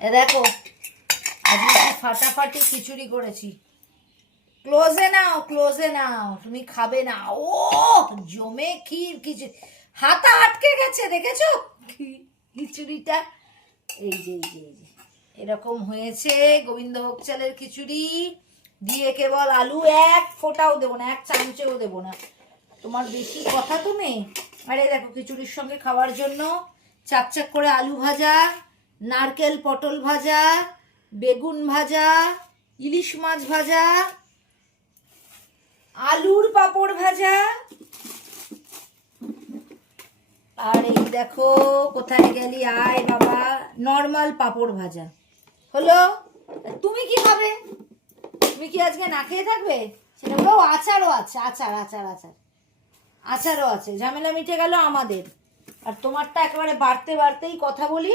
দেখো আজকে ফাটাফাটি খিচুড়ি করেছি। ক্লোজে নাও, ক্লোজে নাও, তুমি খাবে না। ও জমে ক্ষীর খিচুড়ি, হাতা আটকে গেছে দেখেছো খিচুড়িটা। এই যে এই যে এই যে এরকম হয়েছে গোবিন্দভোগ চালের খিচুড়ি দিয়ে। কেবল আলু এক ফোঁটাও দেবো না, এক চামচেও দেবো না। তোমার বেশি কথা তুমি। আরে দেখো খিচুড়ির সঙ্গে খাওয়ার জন্য চাকচাক করে আলু ভাজা, নারকেল পটল ভাজা, বেগুন ভাজা, ইলিশ মাছ ভাজা, আলুর পাঁপড় ভাজা, আর এই দেখো কোথায় গেলি আয় বাবা, নর্মাল পাঁপড় ভাজা হলো। তুমি কি খাবে? তুমি কি আজকে না খেয়ে থাকবে? সেটা বলো। আচারও আছে, আচার আচার আচার আচারও আছে। ঝামেলা মিটে গেল আমাদের। আর তোমারটা একেবারে বাড়তে বাড়তেই কথা বলি।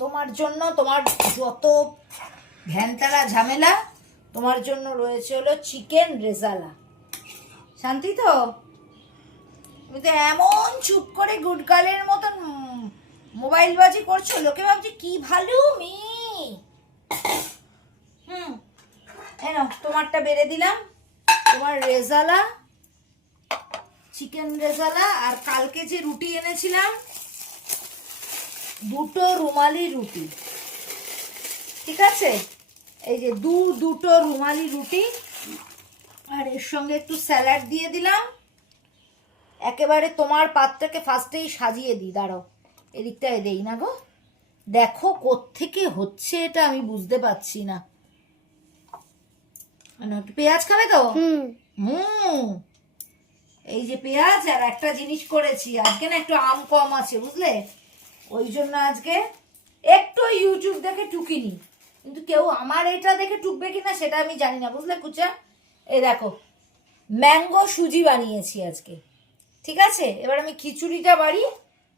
তোমার জন্য, তোমার যত ভ্যানতারা ঝামেলা, তোমার জন্য রয়েছে হলো চিকেন রেজালা। শান্তি তো? তুমি তো এমন চুপ করে গুড গার্লের মতন মোবাইল বাজি করছো, লোকে ভাবছে কি ভালো মেয়ে। এনো তোমারটা বেড়ে দিলাম, তোমার রেজালা, চিকেন রেজালা। আর কালকে যে রুটি এনেছিলাম, দুটো রুমালি রুটি, ঠিক আছে? এই যে দুটো রুমালি রুটি, আর এর সঙ্গে একটু স্যালাড দিয়ে দিলাম। একেবারে তোমার পাত্রকে ফার্স্টেই সাজিয়ে দিই। দাঁড়াও, এদিকটায় দেই না গো। দেখো কোত্থেকে হচ্ছে এটা, আমি বুঝতে পারছি না। একটু পেঁয়াজ খাবে তো? এই যে পেঁয়াজ। আর একটা জিনিস করেছি আজকে, না একটু আম কম আছে বুঝলে, ওই জন্য আজকে একটু ইউটিউব দেখে টুকিনি। কিন্তু কেউ আমার এটা দেখে টুকবে কিনা সেটা আমি জানি না, বুঝলে কুচা। এই দেখো ম্যাঙ্গো সুজি বানিয়েছি আজকে, ঠিক আছে? এবার আমি খিচুড়িটা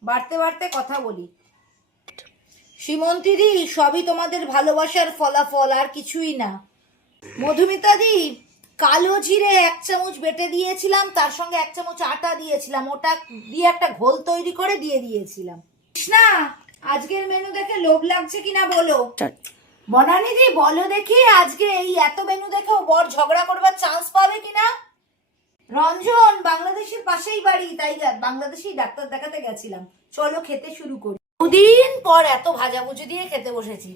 বাড়তে বাড়তে কথা বলি। শ্রীমন্তী দি, সবই তোমাদের ভালোবাসার ফলাফল, আর কিছুই না। মধুমিতা দি, কালো জিরে 1 চামচ বেটে দিয়েছিলাম, তার সঙ্গে 1 চামচ আটা দিয়েছিলাম, ওটা দিয়ে একটা ঘোল তৈরি করে দিয়ে দিয়েছিলাম। না, আজকের মেনু দেখে লোভ লাগছে কিনা বলো। বনানি দি বলো দেখি, আজকে এই এত মেনু দেখেও বর ঝগড়া করবার চান্স পাবে কিনা? রঞ্জন, বাংলাদেশের পাশেই বাড়ি, তাই বাংলাদেশেই ডাক্তার দেখাতে গেছিলাম। চলো খেতে শুরু করি। দুদিন পর এত ভাজাভুজি দিয়ে খেতে বসেছি।